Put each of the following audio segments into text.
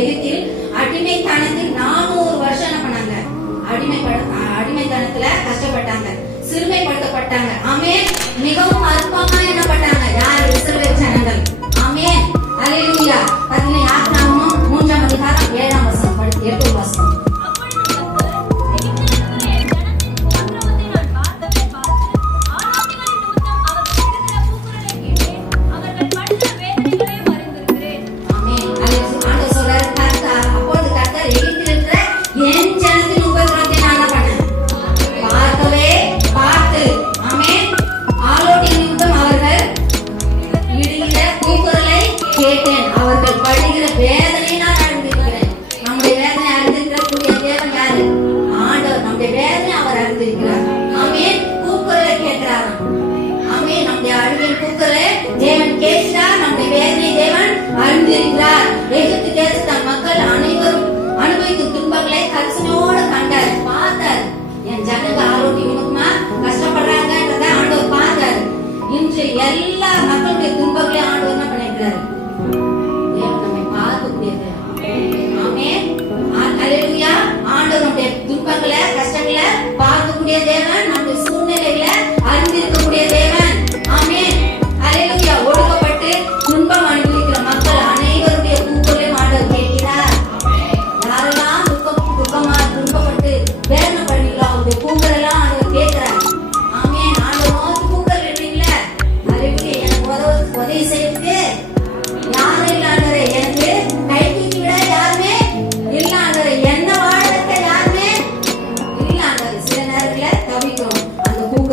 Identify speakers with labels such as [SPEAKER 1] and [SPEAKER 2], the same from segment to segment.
[SPEAKER 1] எகிப்தில் அடிமைத்தனத்தில் நானூறு வருஷம் என்ன பண்ணாங்க? அடிமைப்பட அடிமைத்தனத்துல கஷ்டப்பட்டாங்க. சிறுமைப்படுத்தப்பட்டாங்க. ஆமே மிகவும் அற்பமா என்ன தேவன்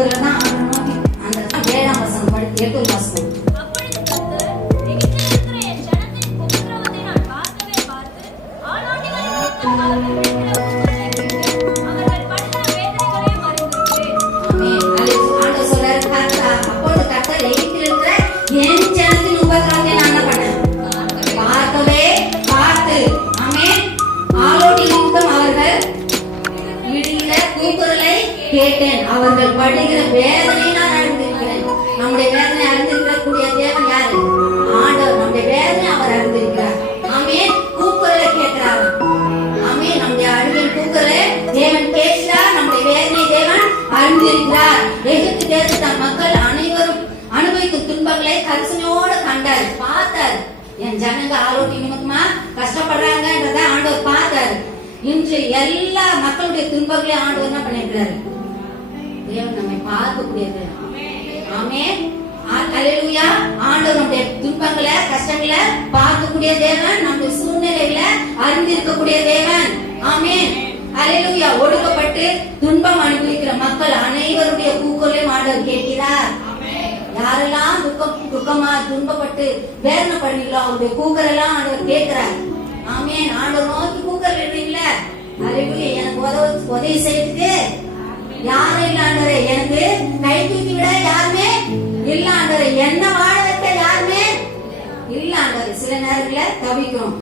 [SPEAKER 1] அந்த கூக்குரல தான் கேட்டேன். அவர்கள் படுகிற வேதனை நான் அறிந்திருக்கிறேன். நம்முடைய வேதனை அறிந்திருக்கக்கூடிய தேவன் யாரு? ஆண்டவர். நம்முடைய வேதனை அவர் அறிந்திருக்கிறார். ஆமே கூக்குரலை கேட்கிறார். ஆமே நம்முடைய அழுவின் கூக்குரலை தேவன் கேட்கிறார் நம்முடைய வேதனை தேவன் அறிந்திருக்கிறார். எகிப்து தேசத்தின் மக்கள் அனைவரும் அனுபவிக்கும் துன்பங்களை கரிசனையோடு கண்டார். பார்த்தார். என் ஜனங்க ஆரோக்கிய நிமித்தமா கஷ்டப்படுறாங்கன்றத ஆண்டவர் பார்த்தார். இன்று எல்லா மக்களுடைய துன்பங்களையும் ஆண்டவர் என்ன பண்ணிருக்கிறாரு நம்மை ஆ- துன்பங்களை கஷ்டங்களை பார்க்கக்கூடிய தேவன் நம்முடைய சூழ்நிலைகளை அறிந்திருக்கக்கூடிய தேவன். ஆமேன். அல்லேலூயா ஒடுக்கப்பட்டு துன்பம் அனுபவிக்கிற மக்கள் அனைவருடைய கூக்குரலையும் ஆண்டவர் கேட்கிறார். யாரெல்லாம் துக்கம் துக்கமா துன்பப்பட்டு வேதனை பண்ணீங்களோ அவருடைய கூக்குரலாம் ஆண்டவர் கேட்கிறார். ஆமேன். ஆண்டவர் நோக்கி கூக்குரல் இடுறீங்களே அல்லேலூயா எனக்கு உதவு உதவி செய்யறதுக்கு யாரும் இல்லாண்டவரே எனக்கு கை தூக்கி விட யாருமே இல்லாண்டவரே என்ன வாழ வைக்க யாருமே இல்லாண்டவரே சில நேரத்துல தவிக்கும்.